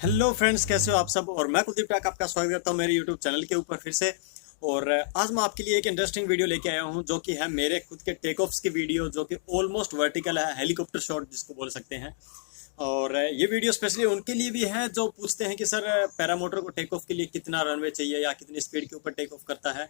Hello friends, कैसे हो आप सब। और मैं कुलदीप टाक आपका स्वागत करता हूं मेरे यूट्यूब चैनल के ऊपर फिर से। और आज मैं आपके लिए एक इंटरेस्टिंग वीडियो लेके आया हूं जो कि है मेरे खुद के टेक ऑफ्स की वीडियो, जो कि ऑलमोस्ट वर्टिकल है, हेलीकॉप्टर शॉट जिसको बोल सकते हैं। और ये वीडियो स्पेशली उनके लिए भी है जो पूछते हैं कि सर पैरामोटर को टेक ऑफ के लिए कितना रनवे चाहिए या कितनी स्पीड के ऊपर टेक ऑफ करता है।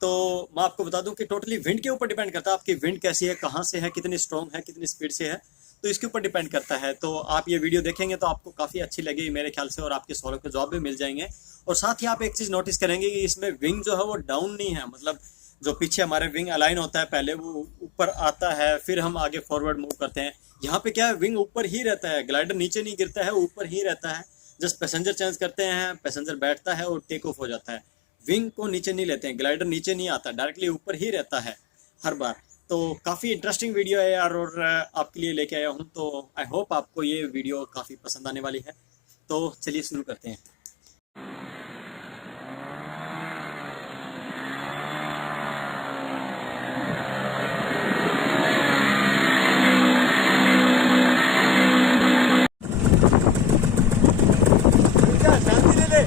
तो मैं आपको बता दूं कि टोटली विंड के ऊपर डिपेंड करता है, आपकी विंड कैसी है, कहाँ से है, कितनी स्ट्रॉन्ग है, कितनी स्पीड से है, तो इसके ऊपर डिपेंड करता है। तो आप ये वीडियो देखेंगे तो आपको काफ़ी अच्छी लगेगी मेरे ख्याल से, और आपके सवालों के जवाब भी मिल जाएंगे। और साथ ही आप एक चीज़ नोटिस करेंगे कि इसमें विंग जो है वो डाउन नहीं है, मतलब जो पीछे हमारे विंग अलाइन होता है पहले वो ऊपर आता है, फिर हम आगे फॉरवर्ड मूव करते हैं। यहाँ पे क्या है, विंग ऊपर ही रहता है, ग्लाइडर नीचे नहीं गिरता है, ऊपर ही रहता है। जस्ट पैसेंजर चेंज करते हैं, पैसेंजर बैठता है और टेक ऑफ हो जाता है। विंग को नीचे नहीं लेते हैं, ग्लाइडर नीचे नहीं आता, डायरेक्टली ऊपर ही रहता है हर बार। तो काफ़ी इंटरेस्टिंग वीडियो है यार, और आपके लिए लेके आया हूँ। तो आई होप आपको ये वीडियो काफ़ी पसंद आने वाली है। तो चलिए शुरू करते हैं। शांति ले ले।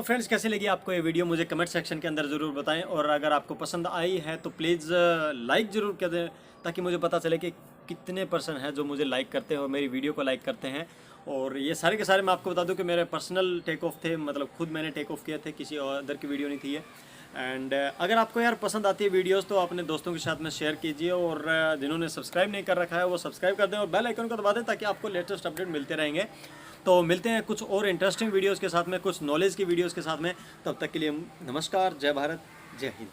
तो फ्रेंड्स कैसे लगी आपको ये वीडियो मुझे कमेंट सेक्शन के अंदर ज़रूर बताएं, और अगर आपको पसंद आई है तो प्लीज़ लाइक ज़रूर कर दें, ताकि मुझे पता चले कि कितने पर्सन हैं जो मुझे लाइक करते हैं और मेरी वीडियो को लाइक करते हैं। और ये सारे के सारे मैं आपको बता दूं कि मेरे पर्सनल टेक ऑफ थे, मतलब खुद मैंने टेक ऑफ किए थे, किसी अदर की वीडियो नहीं थी ये। एंड अगर आपको यार पसंद आती है वीडियोस तो अपने दोस्तों के साथ में शेयर कीजिए, और जिन्होंने सब्सक्राइब नहीं कर रखा है वो सब्सक्राइब कर दें और बेल आइकन को दबा दें, ताकि आपको लेटेस्ट अपडेट मिलते रहेंगे। तो मिलते हैं कुछ और इंटरेस्टिंग वीडियोस के साथ में, कुछ नॉलेज की वीडियोस के साथ में। तब तक के लिए नमस्कार, जय भारत, जय हिंद।